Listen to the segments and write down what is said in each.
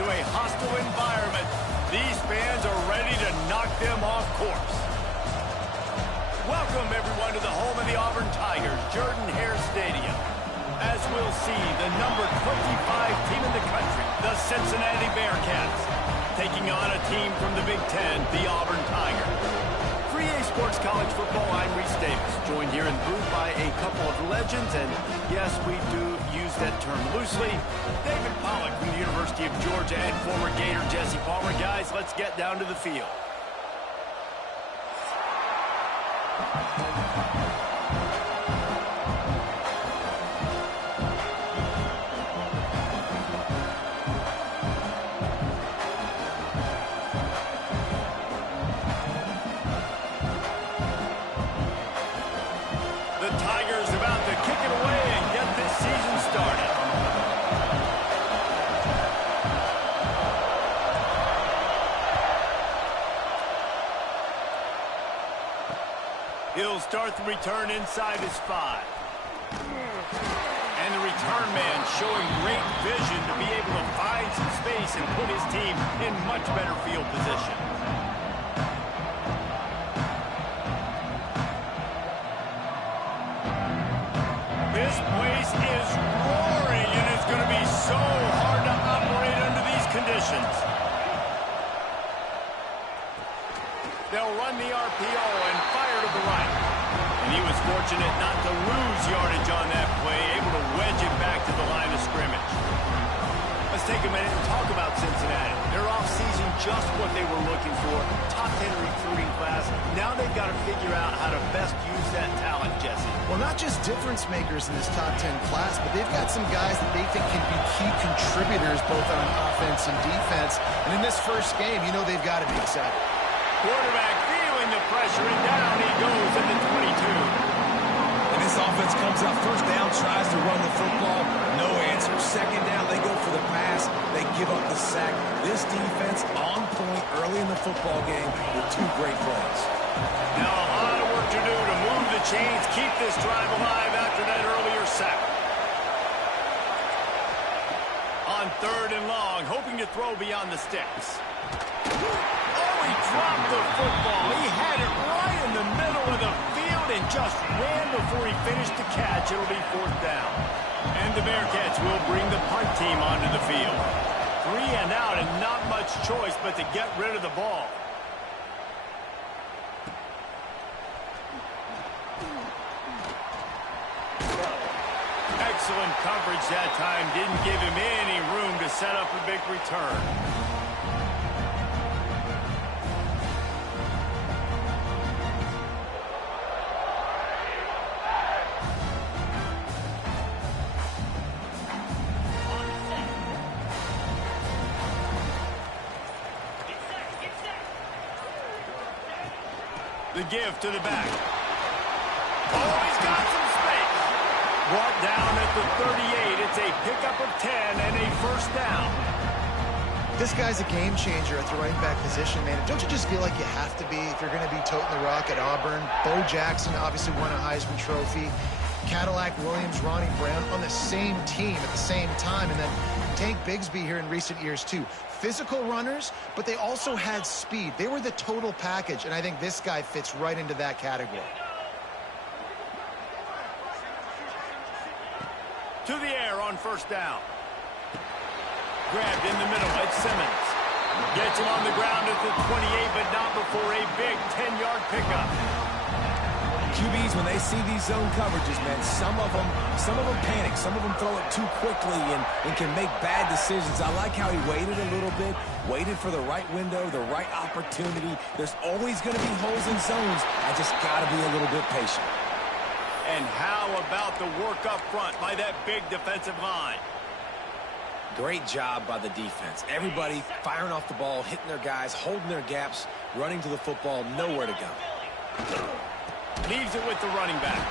into a hostile environment. These fans are ready to knock them off course. Welcome, everyone, to the home of the Auburn Tigers, Jordan-Hare Stadium. As we'll see, the number 25 team in the country, the Cincinnati Bearcats, taking on a team from the Big Ten, the Auburn Tigers. For EA Sports College Football, I'm Reese Davis, joined here in the booth by a couple of legends, and yes, we do use that term loosely. David Pollack from the University of Georgia and former Gator Jesse Palmer. Guys, let's get down to the field. He'll start the return inside his 5. And the return man showing great vision to be able to find some space and put his team in much better field position. This place is roaring, and it's going to be so hard to operate under these conditions. They'll run the RPO and fire to the right. And he was fortunate not to lose yardage on that play, able to wedge it back to the line of scrimmage. Let's take a minute and talk about Cincinnati. They're off-season just what they were looking for. Top 10 recruiting class. Now they've got to figure out how to best use that talent, Jesse. Well, not just difference makers in this top 10 class, but they've got some guys that they think can be key contributors both on offense and defense. And in this first game, you know they've got to be excited. Quarterback feeling the pressure, and down he goes at the 22. And this offense comes out first down, tries to run the football. No answer. Second down, they go for the pass. They give up the sack. This defense on point early in the football game with 2 great plays. Now a lot of work to do to move the chains, keep this drive alive after that earlier sack. On 3rd and long, hoping to throw beyond the sticks. He dropped the football. He had it right in the middle of the field and just ran before he finished the catch. It'll be 4th down. And the Bearcats will bring the punt team onto the field. 3 and out and not much choice but to get rid of the ball. Excellent coverage that time. Didn't give him any room to set up a big return. The give to the back. Oh, he's got some space. Brought down at the 38. It's a pickup of 10 and a 1st down. This guy's a game changer at the running back position, man. Don't you just feel like you have to be if you're going to be toting the rock at Auburn? Bo Jackson obviously won a Heisman Trophy. Cadillac Williams, Ronnie Brown on the same team at the same time. And then Tank Bigsby here in recent years, too. Physical runners, but they also had speed. They were the total package, and I think this guy fits right into that category. To the air on 1st down. Grabbed in the middle at Simmons. Gets him on the ground at the 28, but not before a big 10-yard pickup. QBs, when they see these zone coverages, man, some of them panic. Some of them throw it too quickly and can make bad decisions. I like how he waited a little bit, waited for the right window, the right opportunity. There's always going to be holes in zones. I just got to be a little bit patient. And how about the work up front by that big defensive line? Great job by the defense. Everybody firing off the ball, hitting their guys, holding their gaps, running to the football, nowhere to go. Leaves it with the running back.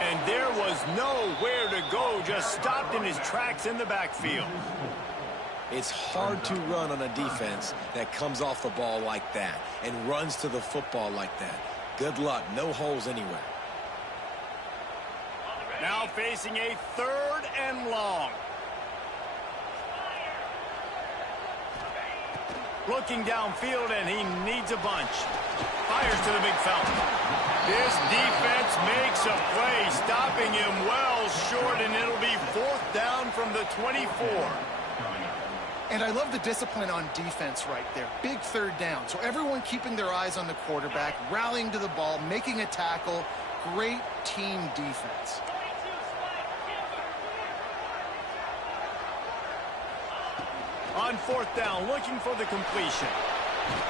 And there was nowhere to go, just stopped in his tracks in the backfield. It's hard to run on a defense that comes off the ball like that and runs to the football like that. Good luck. No holes anywhere. Now facing a 3rd and long. Looking downfield, and he needs a bunch. Fires to the big fountain. This defense makes a play, stopping him well short, and it'll be 4th down from the 24. And I love the discipline on defense right there. Big 3rd down. So everyone keeping their eyes on the quarterback, rallying to the ball, making a tackle. Great team defense. On 4th down, looking for the completion.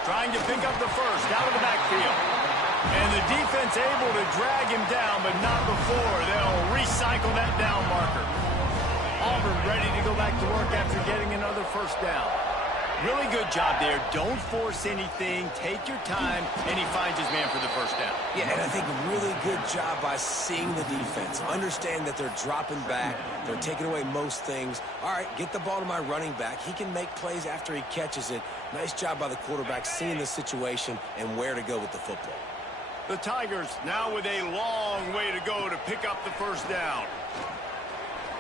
Trying to pick up the first out of the backfield. And the defense able to drag him down, but not before they'll recycle that down marker. Auburn ready to go back to work after getting another 1st down. Really good job there. Don't force anything. Take your time, and he finds his man for the 1st down. Yeah, and I think really good job by seeing the defense. Understand that they're dropping back. They're taking away most things. All right, get the ball to my running back. He can make plays after he catches it. Nice job by the quarterback seeing the situation and where to go with the football. The Tigers now with a long way to go to pick up the 1st down.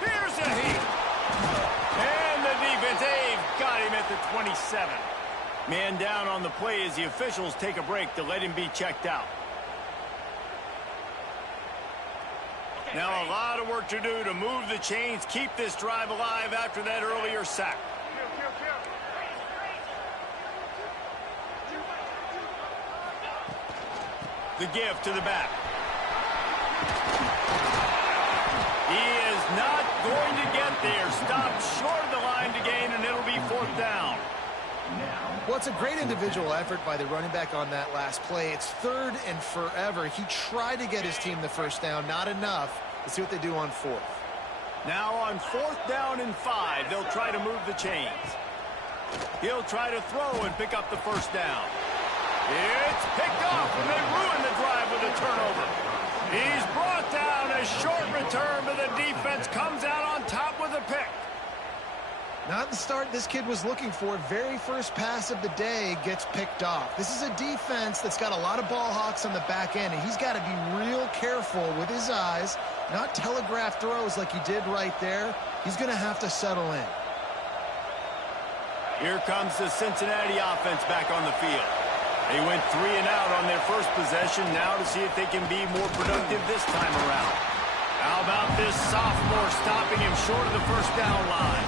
Here's a heat. And the defense, they've got him at the 27. Man down on the play as the officials take a break to let him be checked out. Now a lot of work to do to move the chains, keep this drive alive after that earlier sack. The give to the back. He is not going to get there. Stopped short of the line to gain, and it'll be 4th down. Well, it's a great individual effort by the running back on that last play. It's 3rd and forever. He tried to get his team the 1st down. Not enough. Let's see what they do on 4th. Now on 4th down and 5, they'll try to move the chains. He'll try to throw and pick up the 1st down. It's picked off, and they ruin the drive with a turnover. He's brought down. A short return, but the defense comes out on top with a pick. Not the start this kid was looking for. Very first pass of the day gets picked off. This is a defense that's got a lot of ball hawks on the back end, and he's got to be real careful with his eyes, not telegraph throws like he did right there. He's going to have to settle in. Here comes the Cincinnati offense back on the field. They went 3 and out on their first possession, now to see if they can be more productive this time around. How about this sophomore stopping him short of the 1st down line?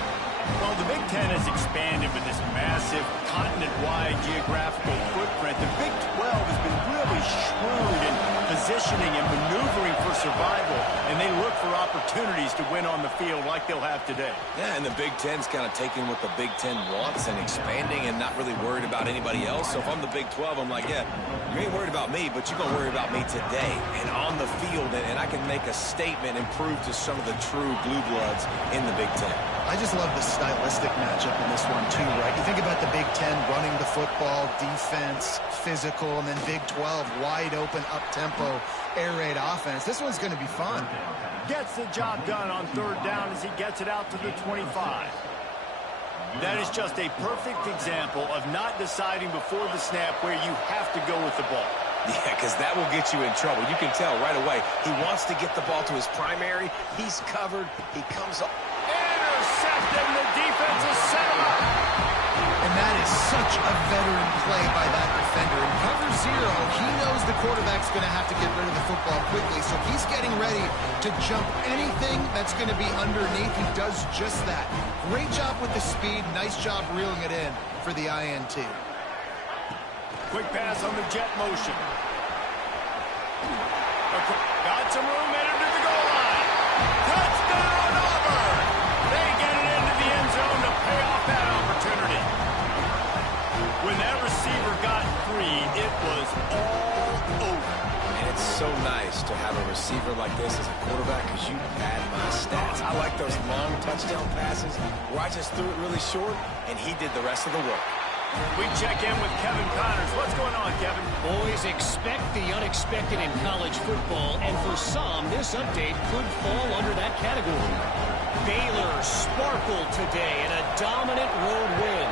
Well, the Big Ten has expanded with this massive continent-wide geographical footprint. The Big 12 has been really shrewd in positioning and maneuvering for survival, and they look for opportunities to win on the field like they'll have today. Yeah, and the Big Ten's kind of taking what the Big Ten wants and expanding and not really worried about anybody else. So if I'm the Big 12, I'm like, yeah, you ain't worried about me, but you're going to worry about me today and on the field, and I can make a statement and prove to some of the true blue bloods in the Big Ten. I just love the stylistic matchup in this one too, right? You think about the Big Ten running the football, defense, physical, and then Big 12 wide open, up-tempo, air raid offense. This one's going to be fun. Gets the job done on 3rd down as he gets it out to the 25. That is just a perfect example of not deciding before the snap where you have to go with the ball. Yeah, because that will get you in trouble. You can tell right away. He wants to get the ball to his primary. He's covered. He comes up. Intercepted, and the defense is set him up. And that is such a veteran play by that defender. In cover 0, he knows the quarterback's going to have to get rid of the football quickly, so he's getting ready to jump anything that's going to be underneath. He does just that. Great job with the speed. Nice job reeling it in for the INT. Quick pass on the jet motion. Got some room, headed to the goal line. Touchdown, Auburn! They get it into the end zone to pay off that opportunity. When that receiver got free, it was all over. And it's so nice to have a receiver like this as a quarterback because you pad my stats. I like those long touchdown passes where I just threw it really short and he did the rest of the work. We check in with Kevin Connors. What's going on, Kevin? Boys, expect the unexpected in college football, and for some, this update could fall under that category. Baylor sparkled today in a dominant road win.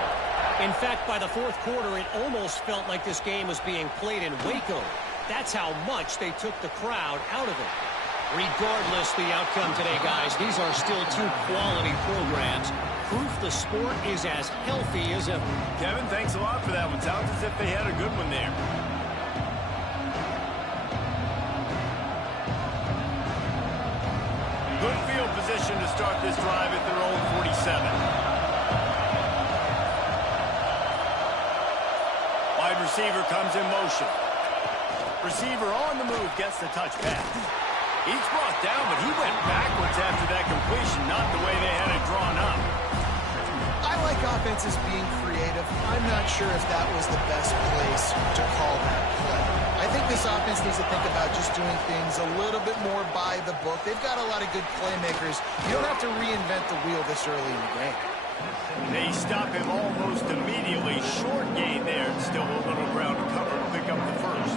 In fact, by the 4th quarter, it almost felt like this game was being played in Waco. That's how much they took the crowd out of it. Regardless the outcome today, guys, these are still two quality programs. Proof the sport is as healthy as ever. Kevin, thanks a lot for that one. Sounds as if they had a good one there. Good field position to start this drive at their own 47. Wide receiver comes in motion. Receiver on the move gets the touch pass. He's brought down, but he went backwards after that completion, not the way they had it drawn up. I like offenses being creative. I'm not sure if that was the best place to call that play. I think this offense needs to think about just doing things a little bit more by the book. They've got a lot of good playmakers. You don't have to reinvent the wheel this early in the game. They stop him almost immediately. Short gain there. Still a little ground to cover to pick up the first.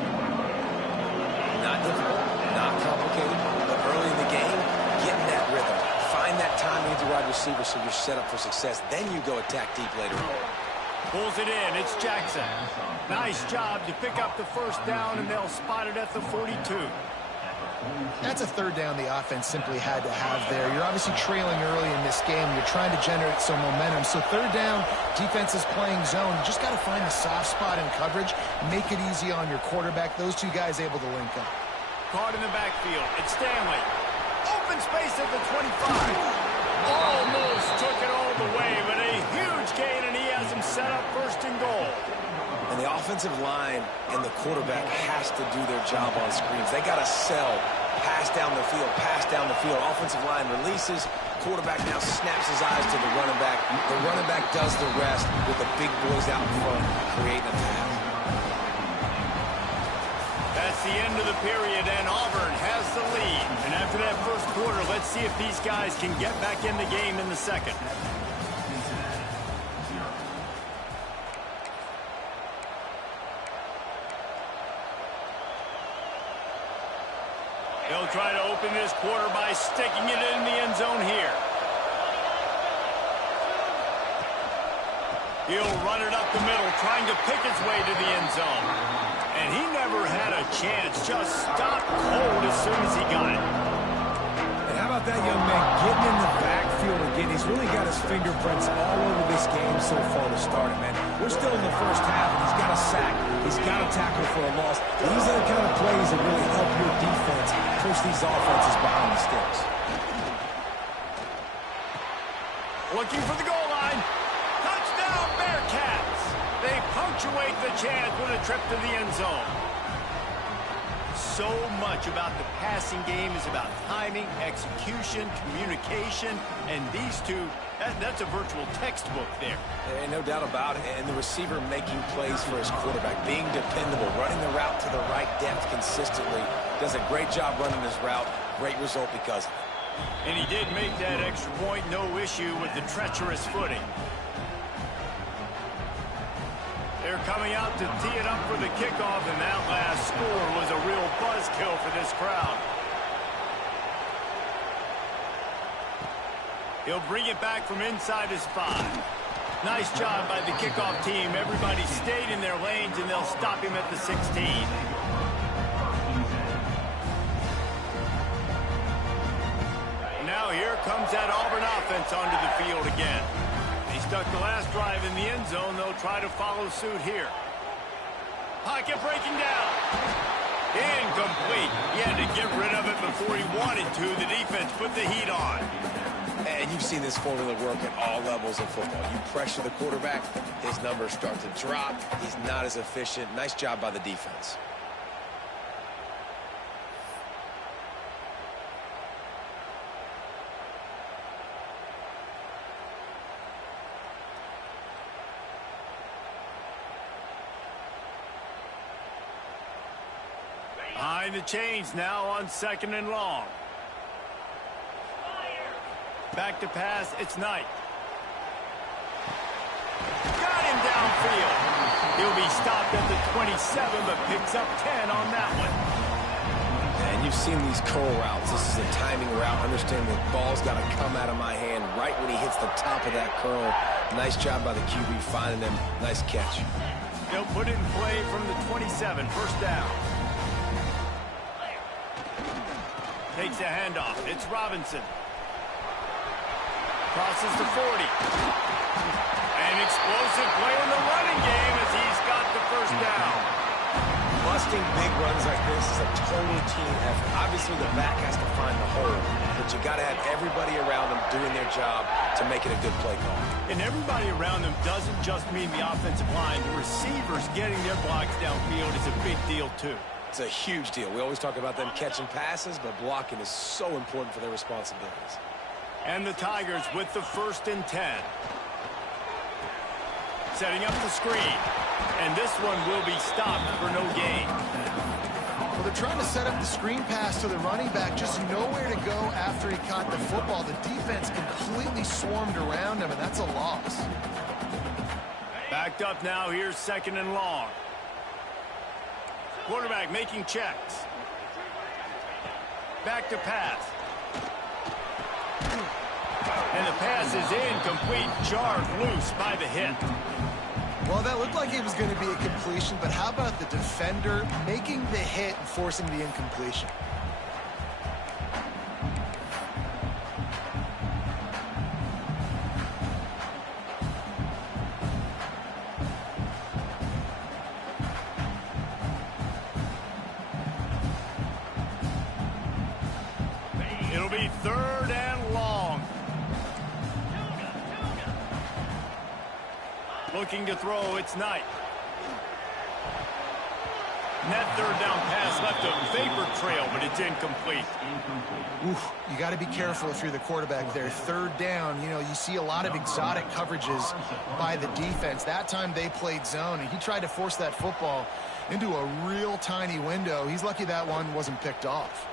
Not difficult, not complicated, but early in the game, get in that rhythm. Find that time with the wide receiver so you're set up for success. Then you go attack deep later on. Pulls it in. It's Jackson. Nice job to pick up the first down, and they'll spot it at the 42. That's a third down the offense simply had to have there. You're obviously trailing early in this game. You're trying to generate some momentum. So third down, defense is playing zone. You just got to find the soft spot in coverage. Make it easy on your quarterback. Those two guys able to link up. Caught in the backfield. It's Stanley. Open space at the 25. Almost took it all the way, but a huge gain, and he has him set up first and goal. And the offensive line and the quarterback has to do their job on screens. They got to sell, pass down the field, pass down the field. Offensive line releases. Quarterback now snaps his eyes to the running back. The running back does the rest with the big boys out in front, creating a pass. That's the end of the period, and Auburn has the lead. And after that first quarter, let's see if these guys can get back in the game in the second. They'll try to open this quarter by sticking it in the end zone here. He'll run it up the middle, trying to pick his way to the end zone. And he never had a chance, just stopped cold as soon as he got it. And how about that young man getting in the backfield again? He's really got his fingerprints all over this game so far to start it, man. We're still in the first half, and he's got a sack. He's got a tackle for a loss. These are the kind of plays that really help your defense push these offenses behind the sticks. Looking for the goal line. Touchdown, Bearcats! They punctuate the chance with a trip to the end zone. So much about the passing game is about timing, execution, communication, and these two, that's a virtual textbook there. And no doubt about it. And the receiver making plays for his quarterback, being dependable, running the route to the right depth consistently. Does a great job running his route. Great result because of it. And he did make that extra point, no issue with the treacherous footing. They're coming out to tee it up for the kickoff, and that last score was a real buzzkill for this crowd. He'll bring it back from inside his 5. Nice job by the kickoff team. Everybody stayed in their lanes, and they'll stop him at the 16. Now here comes that Auburn offense onto the field again. They stuck the last drive in the end zone. They'll try to follow suit here. Pocket breaking down. Incomplete. He had to get rid of it before he wanted to. The defense put the heat on. And you've seen this formula work at all levels of football. You pressure the quarterback, his numbers start to drop. He's not as efficient. Nice job by the defense. Behind the chains now on 2nd and long. Back to pass, it's Knight. Got him downfield. He'll be stopped at the 27, but picks up 10 on that one. And you've seen these curl routes. This is a timing route. Understand the ball's got to come out of my hand right when he hits the top of that curl. Nice job by the QB finding him. Nice catch. They'll put it in play from the 27, first down. takes a handoff. It's Robinson. Crosses the 40. An explosive play in the running game as he's got the first down. Busting big runs like this is a total team effort. Obviously, the back has to find the hole, but you got to have everybody around them doing their job to make it a good play call. And everybody around them doesn't just mean the offensive line. The receivers getting their blocks downfield is a big deal, too. It's a huge deal. We always talk about them catching passes, but blocking is so important for their responsibilities. And the Tigers with the 1st and 10. Setting up the screen. And this one will be stopped for no gain. Well, they're trying to set up the screen pass to the running back, just nowhere to go after he caught the football. The defense completely swarmed around him, and that's a loss. Backed up now. Here's 2nd and long. Quarterback making checks. Back to pass. And the pass is incomplete. Jarred loose by the hit. Well, that looked like it was going to be a completion, but how about the defender making the hit and forcing the incompletion? It'll be 3rd and long. Looking to throw, it's Knight. That 3rd down pass left a vapor trail, but it's incomplete. Oof, you got to be careful if you're the quarterback there. 3rd down, you know, you see a lot of exotic coverages by the defense. That time they played zone, and he tried to force that football into a real tiny window. He's lucky that one wasn't picked off.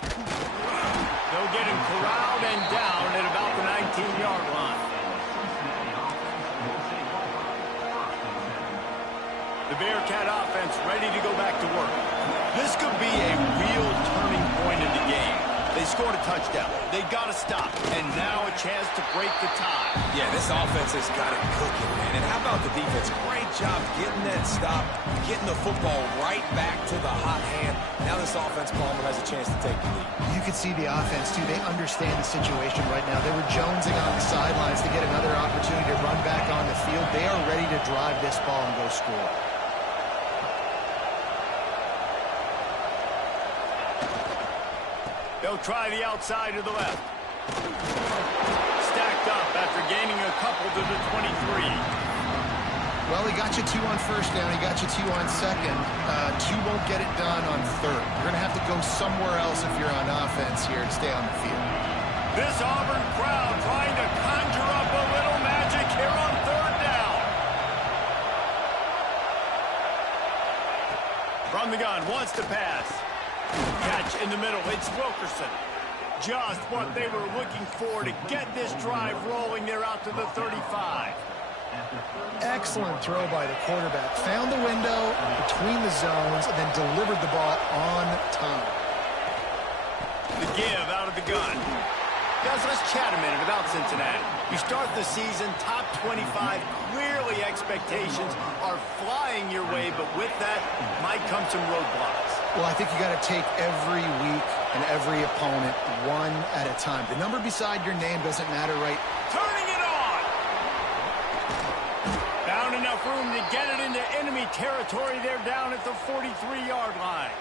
They'll get him corralled and down at about the 19-yard line. The Bearcat offense ready to go back to work. This could be a real turning point in the game. They scored a touchdown. They got to stop. And now a chance to break the tie. Yeah, this offense has got it cooking, man. And how about the defense? Great job getting that stop, getting the football right back to the hot hand. Now this offense, Palmer, has a chance to take the lead. You could see the offense, too. They understand the situation right now. They were jonesing on the sidelines to get another opportunity to run back on the field. They are ready to drive this ball and go score. They'll try the outside to the left. Stacked up after gaining a couple to the 23. Well, he got you 2 on 1st down. He got you 2 on 2nd. 2 won't get it done on 3rd. You're going to have to go somewhere else if you're on offense here to stay on the field. This Auburn crowd trying to conjure up a little magic here on 3rd down. From the gun, wants to pass. Catch in the middle, it's Wilkerson. Just what they were looking for to get this drive rolling. They're out to the 35. Excellent throw by the quarterback. Found the window between the zones and then delivered the ball on time. The give out of the gun. Guys, let's chat a minute about Cincinnati. You start the season top 25. Clearly expectations are flying your way, but with that might come some roadblocks. Well, I think you got to take every week and every opponent one at a time. The number beside your name doesn't matter, right? Turning it on! Found enough room to get it into enemy territory. They're down at the 43-yard line.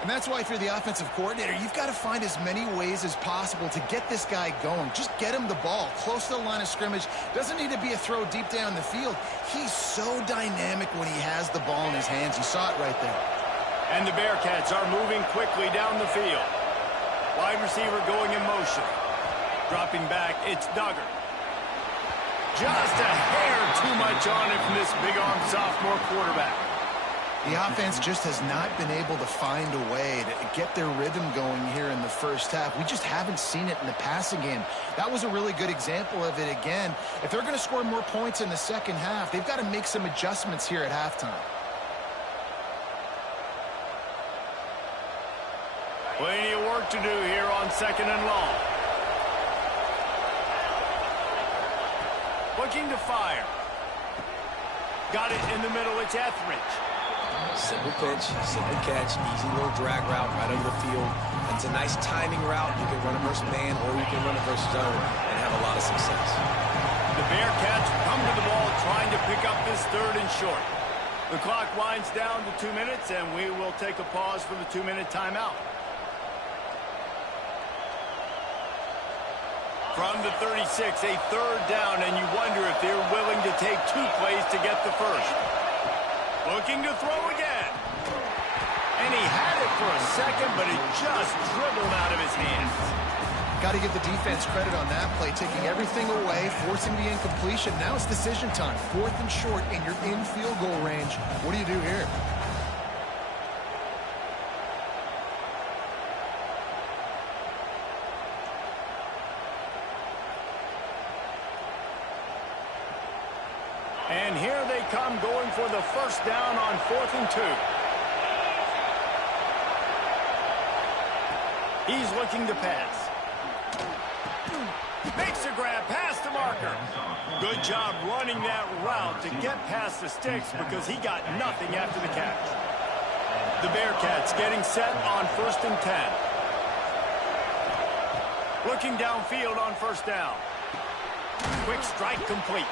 And that's why if you're the offensive coordinator, you've got to find as many ways as possible to get this guy going. Just get him the ball close to the line of scrimmage. Doesn't need to be a throw deep down the field. He's so dynamic when he has the ball in his hands. You saw it right there. And the Bearcats are moving quickly down the field. Wide receiver going in motion. Dropping back, it's Duggar. Just a hair too much on it from this big-arm sophomore quarterback. The offense just has not been able to find a way to get their rhythm going here in the first half. We just haven't seen it in the passing game. That was a really good example of it again. If they're going to score more points in the second half, they've got to make some adjustments here at halftime. Plenty of work to do here on 2nd and long. Looking to fire. Got it in the middle, it's Etheridge. Simple pitch, simple catch, easy little drag route right over the field. It's a nice timing route. You can run it versus man or you can run it versus zone and have a lot of success. The Bearcats come to the ball trying to pick up this third and short. The clock winds down to 2 minutes, and we will take a pause for the 2-minute timeout. From the 36, a third down, and you wonder if they're willing to take 2 plays to get the first. Looking to throw again. And he had it for a second, but it just dribbled out of his hands. Got to give the defense credit on that play, taking everything away, forcing the incompletion. Now it's decision time. 4th and short, and you're in field goal range. What do you do here? And here they come going for the first down on 4th and 2. He's looking to pass. Makes a grab past the marker. Good job running that route to get past the sticks because he got nothing after the catch. The Bearcats getting set on 1st and 10. Looking downfield on first down. Quick strike complete.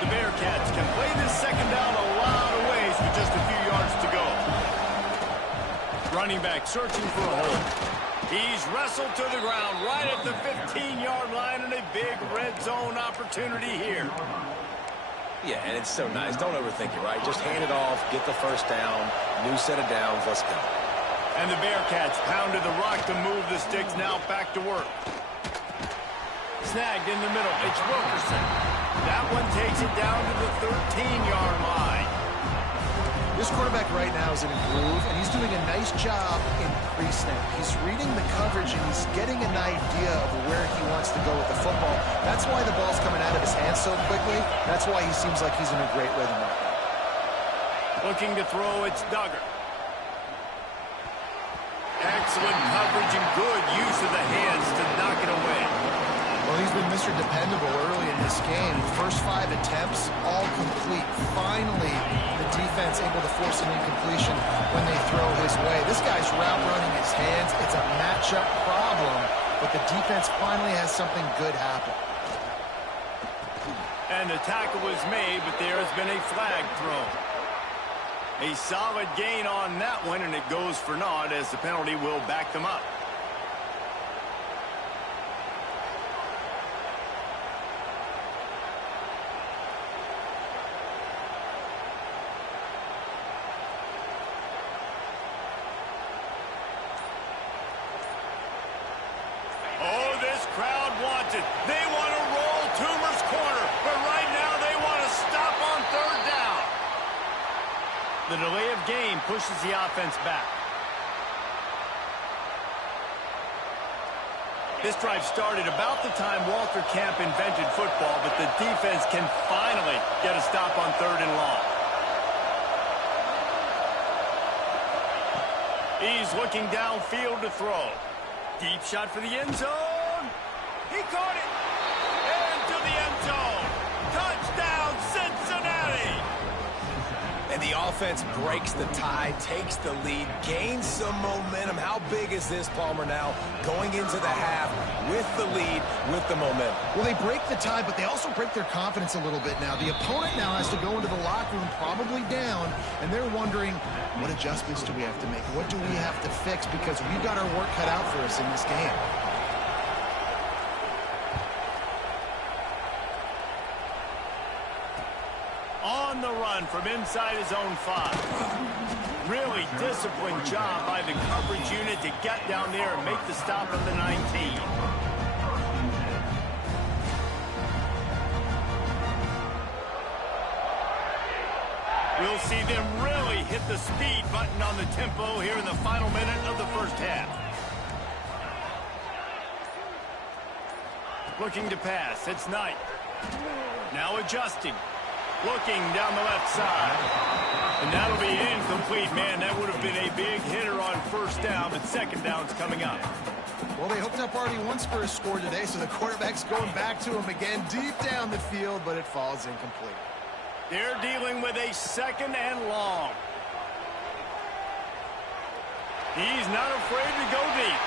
The Bearcats can play this second down a lot of ways with just a few yards to go. Running back searching for a hole. He's wrestled to the ground right at the 15-yard line, and a big red zone opportunity here. Yeah, and it's so nice. Don't overthink it, right? Just hand it off, get the first down, new set of downs, let's go. And the Bearcats pounded the rock to move the sticks, now back to work. Snagged in the middle, it's Wilkerson. That one takes it down to the 13-yard line. This quarterback right now is in a groove, and he's doing a nice job in pre-snap. He's reading the coverage, and he's getting an idea of where he wants to go with the football. That's why the ball's coming out of his hands so quickly. That's why he seems like he's in a great rhythm right now. Looking to throw, it's Duggar. Excellent coverage and good use of the hands to knock it away. Well, he's been Mr. Dependable early in this game. First 5 attempts, all complete. Finally, the defense able to force an incompletion when they throw his way. This guy's route running his hands. It's a matchup problem, but the defense finally has something good happen. And the tackle was made, but there has been a flag thrown. A solid gain on that one, and it goes for naught as the penalty will back them up. They want to roll Toomer's corner, but right now they want to stop on third down. The delay of game pushes the offense back. This drive started about the time Walter Camp invented football, but the defense can finally get a stop on 3rd and long. He's looking downfield to throw. Deep shot for the end zone. He caught it into the end zone. Touchdown, Cincinnati. And the offense breaks the tie, takes the lead, gains some momentum. How big is this, Palmer, now going into the half with the lead, with the momentum? Well, they break the tie, but they also break their confidence a little bit now. The opponent now has to go into the locker room probably down, and they're wondering, what adjustments do we have to make? What do we have to fix? Because we've got our work cut out for us in this game. On the run from inside his own 5. Really disciplined job by the coverage unit to get down there and make the stop at the 19. We'll see them really hit the speed button on the tempo here in the final minute of the first half. Looking to pass, it's Knight. Now adjusting. Looking down the left side. And that'll be incomplete. Man, that would have been a big hitter on first down, but second down's coming up. Well, they hooked up already once for a score today, so the quarterback's going back to him again deep down the field, but it falls incomplete. They're dealing with a second and long. He's not afraid to go deep.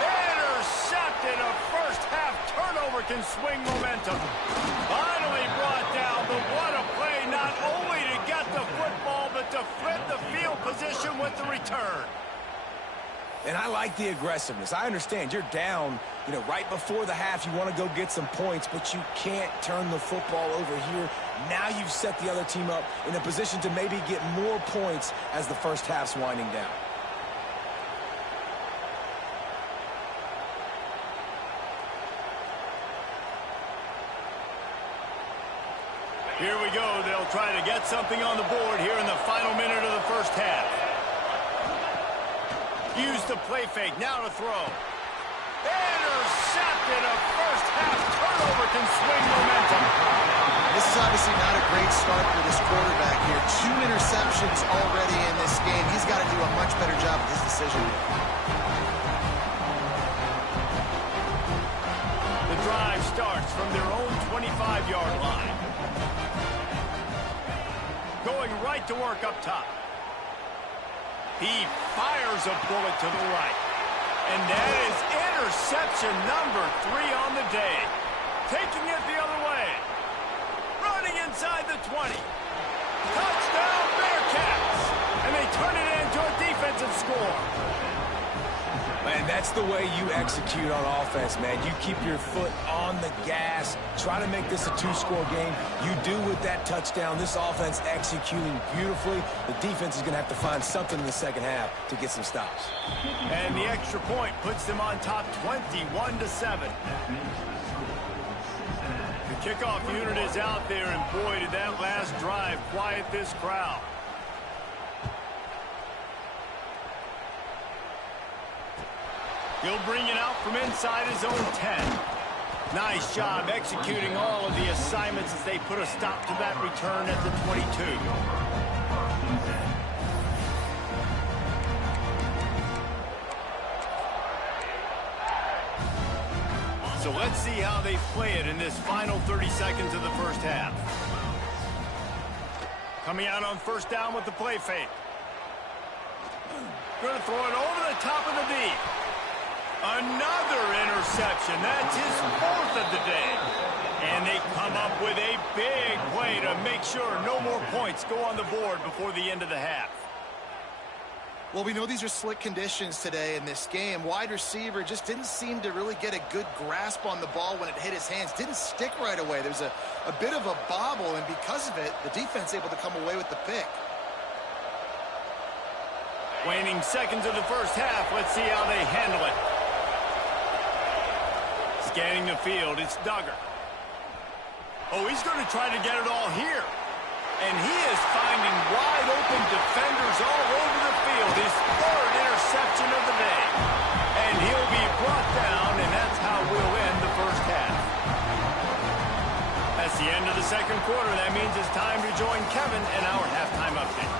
Intercepted. A first-half turnover can swing momentum. Finally brought down, but what a play, not only to get the football, but to flip the field position with the return. And I like the aggressiveness. I understand you're down, right before the half. You want to go get some points, but you can't turn the football over here. Now you've set the other team up in a position to maybe get more points as the first half's winding down. Here we go. They'll try to get something on the board here in the final minute of the first half. Use the play fake. Now to throw. Intercepted. A first-half turnover can swing momentum. This is obviously not a great start for this quarterback here. 2 interceptions already in this game. He's got to do a much better job with his decision. The drive starts from their own 25-yard line. Going right to work up top. He fires a bullet to the right. And that is interception number 3 on the day. Taking it the other way. Running inside the 20. Touchdown Bearcats. And they turn it into a defensive score. Man, that's the way you execute on offense, man. You keep your foot on the gas. Try to make this a 2-score game. You do with that touchdown. This offense executing beautifully. The defense is going to have to find something in the second half to get some stops. And the extra point puts them on top 21-7. The kickoff unit is out there, and boy, did that last drive quiet this crowd. He'll bring it out from inside his own 10. Nice job executing all of the assignments as they put a stop to that return at the 22. So let's see how they play it in this final 30 seconds of the first half. Coming out on first down with the play fake. Going to throw it over the top of the D. Another interception. That's his 4th of the day. And they come up with a big play to make sure no more points go on the board before the end of the half. Well, we know these are slick conditions today in this game. Wide receiver just didn't seem to really get a good grasp on the ball when it hit his hands. Didn't stick right away. There's a bit of a bobble, and because of it, the defense able to come away with the pick. Waning seconds of the first half. Let's see how they handle it. Scanning the field, it's Duggar. Oh, he's going to try to get it all here. And he is finding wide open defenders all over the field. His 3rd interception of the day. And he'll be brought down, and that's how we'll end the first half. That's the end of the second quarter. That means it's time to join Kevin in our halftime update.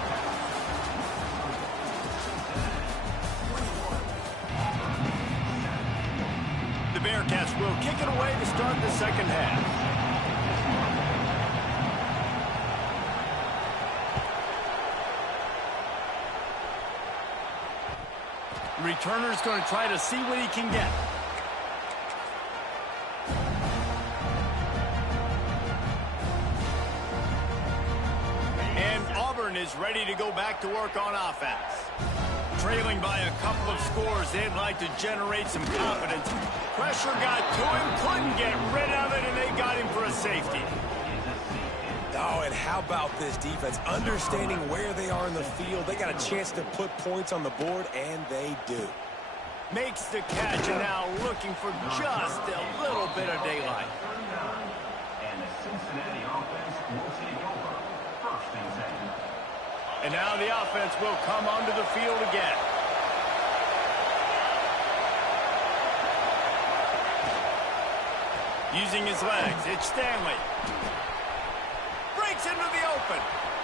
The Bearcats will kick it away to start the second half. Returner's going to try to see what he can get. And Auburn is ready to go back to work on offense. Trailing by a couple of scores, they'd like to generate some confidence. Pressure got to him, couldn't get rid of it, and they got him for a safety. Oh, and how about this defense? Understanding where they are in the field. They got a chance to put points on the board, and they do. Makes the catch, and now looking for just a little bit of daylight. And the Cincinnati offense will take over. 1st and 10. And now the offense will come onto the field again. Using his legs, it's Stanley. gets into the open.